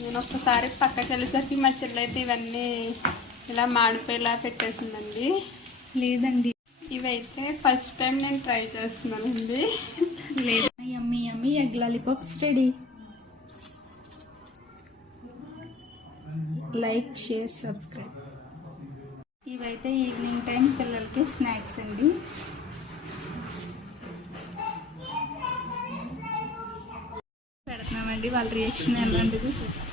నేను ఒక్కసారి పక్కకి వెళ్ళేసరికి మా చెల్లి అయితే ఇవన్నీ ఇలా మాడిపోయేలా పెట్టేసిందండి. లేదండి, ఇవైతే ఫస్ట్ టైం నేను ట్రై చేస్తున్నానండి. లేదు, yummy yummy egg lollipops ready. Like, share, subscribe. ఇవైతే ఈవినింగ్ టైం పిల్లలకి స్నాక్స్ అండి. పెడుతున్నామండి, వాళ్ళ రియాక్షన్ ఎలాంటిది చూద్దాం.